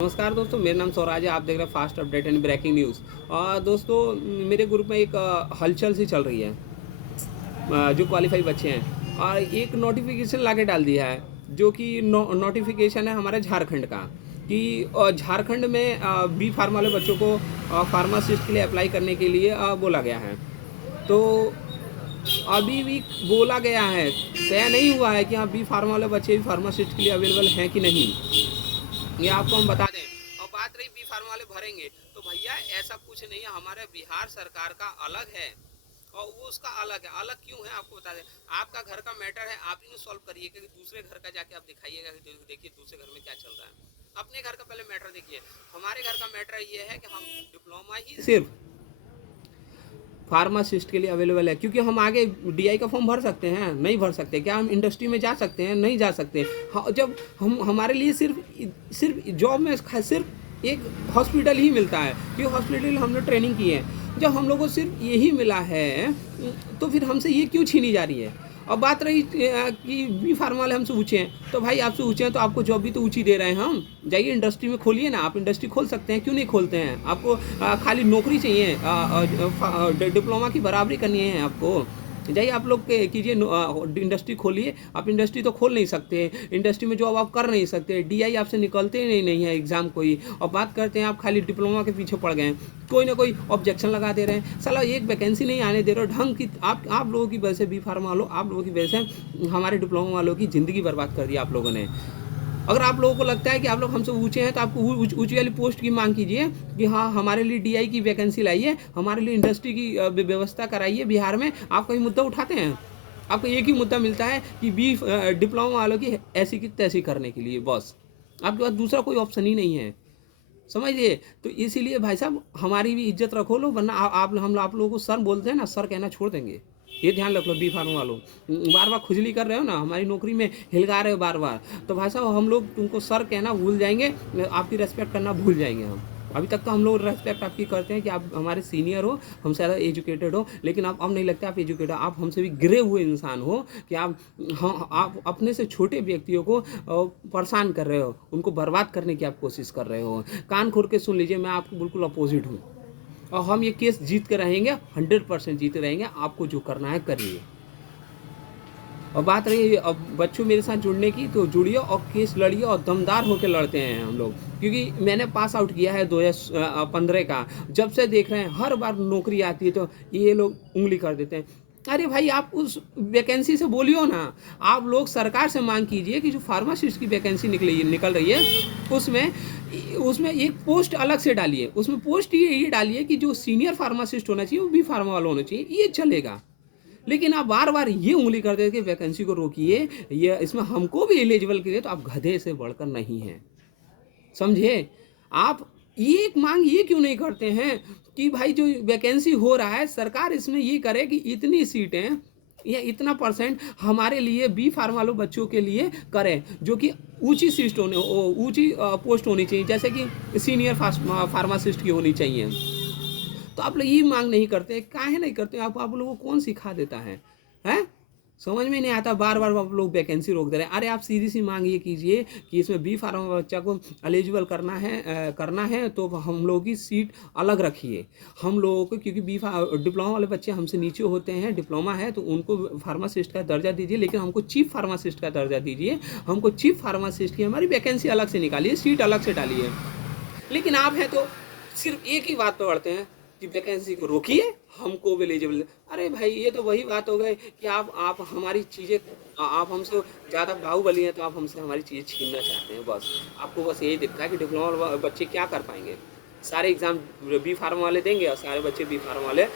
नमस्कार दोस्तों, मेरा नाम स्वराज है। आप देख रहे हैं fast update and breaking news. दोस्तों, मेरे ग्रुप में एक हलचल सी चल रही है। जो क्वालिफाई बच्चे हैं और एक नोटिफिकेशन ला के डाल दिया है, जो कि नोटिफिकेशन है हमारे झारखंड का कि झारखंड में बी फार्म वाले बच्चों को फार्मासिस्ट के लिए अप्लाई करने के लिए बोला गया है। तो अभी भी बोला गया है, तय नहीं हुआ है कि हाँ बी फार्म वाले बच्चे भी फार्मासिस्ट के लिए अवेलेबल हैं कि नहीं, ये आपको हम बता दें। और बात रही बी फार्म वाले भरेंगे, तो भैया ऐसा कुछ नहीं है। हमारे बिहार सरकार का अलग है और वो उसका अलग है। अलग क्यों है आपको बता दें। आपका घर का मैटर है, आप ही सॉल्व करिए कि दूसरे घर का जाके आप दिखाइएगा कि देखिए दूसरे घर में क्या चल रहा है। अपने घर का पहले मैटर देखिए। हमारे घर का मैटर ये है कि हम डिप्लोमा ही सिर्फ फार्मासिस्ट के लिए अवेलेबल है, क्योंकि हम आगे डीआई का फॉर्म भर सकते हैं, नहीं भर सकते। क्या हम इंडस्ट्री में जा सकते हैं? नहीं जा सकते। जब हम हमारे लिए सिर्फ जॉब में सिर्फ एक हॉस्पिटल ही मिलता है, क्योंकि हॉस्पिटल हमने ट्रेनिंग की है। जब हम लोग को सिर्फ यही मिला है, तो फिर हमसे ये क्यों छीनी जा रही है? और बात रही कि बी फार्म वाले हमसे ऊँचे हैं, तो भाई आपसे ऊँचे हैं तो आपको जॉब भी तो ऊँची दे रहे हैं हम। जाइए इंडस्ट्री में खोलिए ना, आप इंडस्ट्री खोल सकते हैं, क्यों नहीं खोलते हैं? आपको खाली नौकरी चाहिए, डिप्लोमा की बराबरी करनी है आपको। जाइए आप लोग कीजिए, इंडस्ट्री खोलिए। आप इंडस्ट्री तो खोल नहीं सकते, इंडस्ट्री में जॉब आप कर नहीं सकते, डीआई आपसे निकलते ही नहीं है एग्जाम कोई। और बात करते हैं आप खाली डिप्लोमा के पीछे पड़ गए। कोई ना कोई ऑब्जेक्शन लगा दे रहे हैं, साला एक वैकेंसी नहीं आने दे रहे हो ढंग की। आप लोगों की वजह से बी फार्मा वालों, आप लोगों की वजह से हमारे डिप्लोमा वालों की ज़िंदगी बर्बाद कर दी आप लोगों ने। अगर आप लोगों को लगता है कि आप लोग हमसे ऊँचे हैं, तो आपको ऊँची वाली पोस्ट की मांग कीजिए कि हाँ हमारे लिए डीआई की वैकेंसी लाइए, हमारे लिए इंडस्ट्री की व्यवस्था कराइए बिहार में। आप कोई मुद्दा उठाते हैं? आपको एक ही मुद्दा मिलता है कि बी डिप्लोमा वालों की ऐसी की तैसी करने के लिए, बस। आपके पास दूसरा कोई ऑप्शन ही नहीं है, समझिए। तो इसीलिए भाई साहब हमारी भी इज्जत रखो लो, वरना आप लोगों को सर बोलते हैं ना, सर कहना छोड़ देंगे। ये ध्यान रख लो बी फार्म वालों। बार बार खुजली कर रहे हो ना, हमारी नौकरी में हिलगा रहे हो बार बार, तो भाई साहब हम लोग तुमको सर कहना भूल जाएंगे, आपकी रेस्पेक्ट करना भूल जाएंगे हम। अभी तक तो हम लोग रेस्पेक्ट आपकी करते हैं कि आप हमारे सीनियर हो, हमसे ज़्यादा एजुकेटेड हो, लेकिन आप अब नहीं लगता आप एजुकेटेड, आप हमसे भी गिरे हुए इंसान हो कि आप अपने से छोटे व्यक्तियों को परेशान कर रहे हो, उनको बर्बाद करने की आप कोशिश कर रहे हो। कान खोल के सुन लीजिए, मैं आपको बिल्कुल अपोजिट हूँ और हम ये केस जीत के रहेंगे, 100% जीते रहेंगे। आपको जो करना है करिए। और बात रही अब बच्चों मेरे साथ जुड़ने की, तो जुड़िए और केस लड़िए, और दमदार होकर लड़ते हैं हम लोग। क्योंकि मैंने पास आउट किया है 2015 का। जब से देख रहे हैं हर बार नौकरी आती है तो ये लोग उंगली कर देते हैं। अरे भाई आप उस वैकेंसी से बोलियो ना। आप लोग सरकार से मांग कीजिए कि जो फार्मासिस्ट की वैकेंसी निकल रही है, उसमें उसमें एक पोस्ट अलग से डालिए। उसमें पोस्ट ये डालिए कि जो सीनियर फार्मासिस्ट होना चाहिए वो बी फार्मा वाला होना चाहिए, ये चलेगा। लेकिन आप बार बार ये उंगली कर देते कि वैकेंसी को रोकिए, ये इसमें हमको भी एलिजिबल करिए, तो आप गधे से बढ़कर नहीं हैं, समझे। आप ये एक मांग ये क्यों नहीं करते हैं कि भाई जो वैकेंसी हो रहा है, सरकार इसमें ये करे कि इतनी सीटें या इतना परसेंट हमारे लिए बी फार्म वालों बच्चों के लिए करें, जो कि ऊंची सीट होने, ऊंची पोस्ट होनी चाहिए, जैसे कि सीनियर फार्मासिस्ट की होनी चाहिए। तो आप लोग ये मांग नहीं करते, काहे नहीं करते? आप लोगों को कौन सिखा देता है? हैं? समझ में नहीं आता। बार बार आप लोग वैकेंसी रोक दे रहे हैं। अरे आप सीधी सी मांग ये कीजिए कि इसमें बी फार्म बच्चा को एलिजिबल करना है तो हम लोगों की सीट अलग रखिए। हम लोगों को, क्योंकि डिप्लोमा वाले बच्चे हमसे नीचे होते हैं, डिप्लोमा है तो उनको फार्मासिस्ट का दर्जा दीजिए, लेकिन हमको चीफ फार्मासिस्ट का दर्जा दीजिए। हमको चीफ फार्मासिस्ट की हमारी वैकेंसी अलग से निकालिए, सीट अलग से डालिए। लेकिन आप हैं तो सिर्फ एक ही बात पे अड़ते हैं कि वैकेंसी को रोकिए, हमको भी एलिजिबल। अरे भाई ये तो वही बात हो गई कि आप हमारी चीज़ें, आप हमसे ज़्यादा बाहुबली हैं, तो आप हमसे हमारी चीज़ें छीनना चाहते हैं। बस आपको बस यही दिखता है कि डिप्लोमा बच्चे क्या कर पाएंगे। सारे एग्ज़ाम बी फार्म वाले देंगे और सारे बच्चे बी फार्म वाले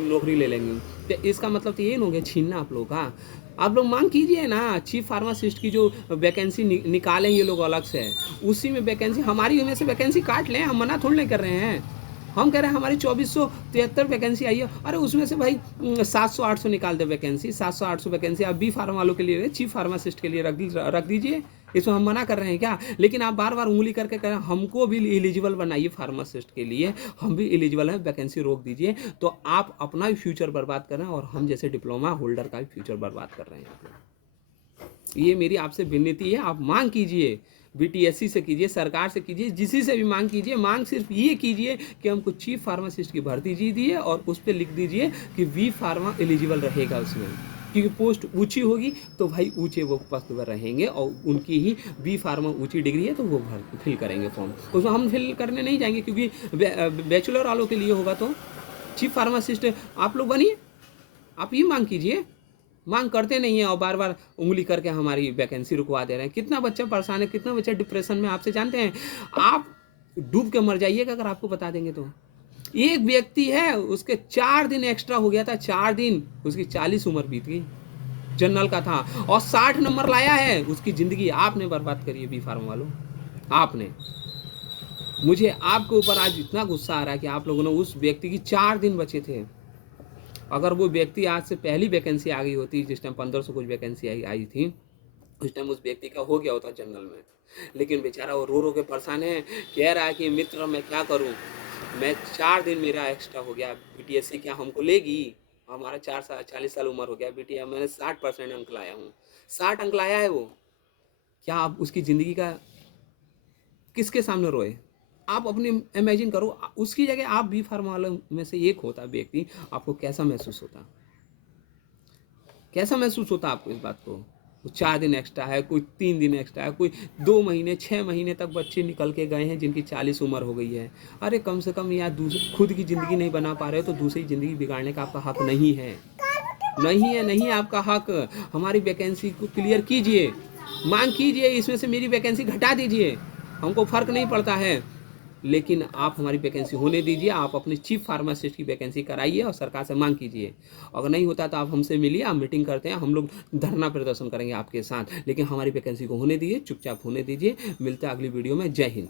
नौकरी ले लेंगे। तो इसका मतलब तो ये नहीं हो गया छीनना आप लोग का। आप लोग मांग कीजिए ना, चीफ फार्मासिस्ट की जो वैकेंसी निकालें ये लोग अलग से, उसी में वैकेंसी, हमारी में से वैकेंसी काट लें। हम मना थोड़ी नहीं कर रहे हैं। हम कह रहे हैं हमारी 2473 वैकेंसी आई है, अरे उसमें से भाई 700-800 निकाल दे वैकेंसी। 700-800 वैकेंसी आप बी फार्म वालों के लिए, चीफ फार्मासिस्ट के लिए रख दीजिए। इसमें हम मना कर रहे हैं क्या? लेकिन आप बार बार उंगली करके कह रहे हैं हमको भी एलिजिबल बनाइए फार्मासिस्ट के लिए, हम भी एलिजिबल हैं, वैकेंसी रोक दीजिए। तो आप अपना भी फ्यूचर बर्बाद कर रहे हैं और हम जैसे डिप्लोमा होल्डर का भी फ्यूचर बर्बाद कर रहे हैं आप लोग। ये मेरी आपसे विनती है, आप मांग कीजिए बीटीएससी से कीजिए, सरकार से कीजिए, जिसी से भी मांग कीजिए, मांग सिर्फ ये कीजिए कि हमको चीफ फार्मासिस्ट की भर्ती दीजिए और उस पर लिख दीजिए कि वी फार्मा एलिजिबल रहेगा उसमें, क्योंकि पोस्ट ऊंची होगी तो भाई ऊंचे वो पद पर रहेंगे और उनकी ही बी फार्मा ऊंची डिग्री है तो वो फिल करेंगे फॉर्म। उसमें हम फिल करने नहीं जाएंगे क्योंकि बैचलर वालों के लिए होगा। तो चीफ फार्मासिस्ट आप लोग बनिए, आप ये मांग कीजिए, मांग करते नहीं है और बार बार उंगली करके हमारी वैकेंसी रुकवा दे रहे हैं। कितना बच्चा परेशान है, कितना बच्चा डिप्रेशन में आपसे जानते हैं। आप डूब के मर जाइएगा अगर आपको बता देंगे तो। एक व्यक्ति है उसके 4 दिन एक्स्ट्रा हो गया था, 4 दिन, उसकी 40 उम्र बीत गई, जनरल का था और 60 नंबर लाया है। उसकी ज़िंदगी आपने बर्बाद करी है बी फार्म वालों, आपने। मुझे आपके ऊपर आज इतना गुस्सा आ रहा है कि आप लोगों ने उस व्यक्ति की 4 दिन बचे थे। अगर वो व्यक्ति आज से पहली वैकेंसी आ गई होती, जिस टाइम 1500 कुछ वैकेंसी आई थी, उस टाइम उस व्यक्ति का हो गया होता जनरल में। लेकिन बेचारा वो रो रो के परेशान है, कह रहा है कि मित्र मैं क्या करूं, मैं 4 दिन मेरा एक्स्ट्रा हो गया, बीटीएससी क्या हमको लेगी, हमारा 40 साल उम्र हो गया, बीटीएस मैंने 60% अंक लाया हूँ, 60 अंक लाया है वो। क्या आप उसकी ज़िंदगी का किसके सामने रोए? आप अपने इमेजिन करो, उसकी जगह आप बी फार्मा वालों में से एक होता व्यक्ति, आपको कैसा महसूस होता? कैसा महसूस होता आपको इस बात को? 4 दिन एक्स्ट्रा है, कोई 3 दिन एक्स्ट्रा है, कोई 2 महीने 6 महीने तक बच्चे निकल के गए हैं जिनकी 40 उम्र हो गई है। अरे कम से कम यार खुद की ज़िंदगी नहीं बना पा रहे तो दूसरी ज़िंदगी बिगाड़ने का आपका हक नहीं है, नहीं आपका हक। हमारी वैकेंसी को क्लियर कीजिए, मांग कीजिए, इसमें से मेरी वैकेंसी घटा दीजिए, हमको फ़र्क नहीं पड़ता है, लेकिन आप हमारी वैकेंसी होने दीजिए। आप अपनी चीफ फार्मासिस्ट की वैकेंसी कराइए और सरकार से मांग कीजिए। अगर नहीं होता तो आप हमसे मिलिए, आप मीटिंग करते हैं, हम लोग धरना प्रदर्शन करेंगे आपके साथ, लेकिन हमारी वैकेंसी को होने दीजिए, चुपचाप होने दीजिए। मिलते हैं अगली वीडियो में। जय हिंद।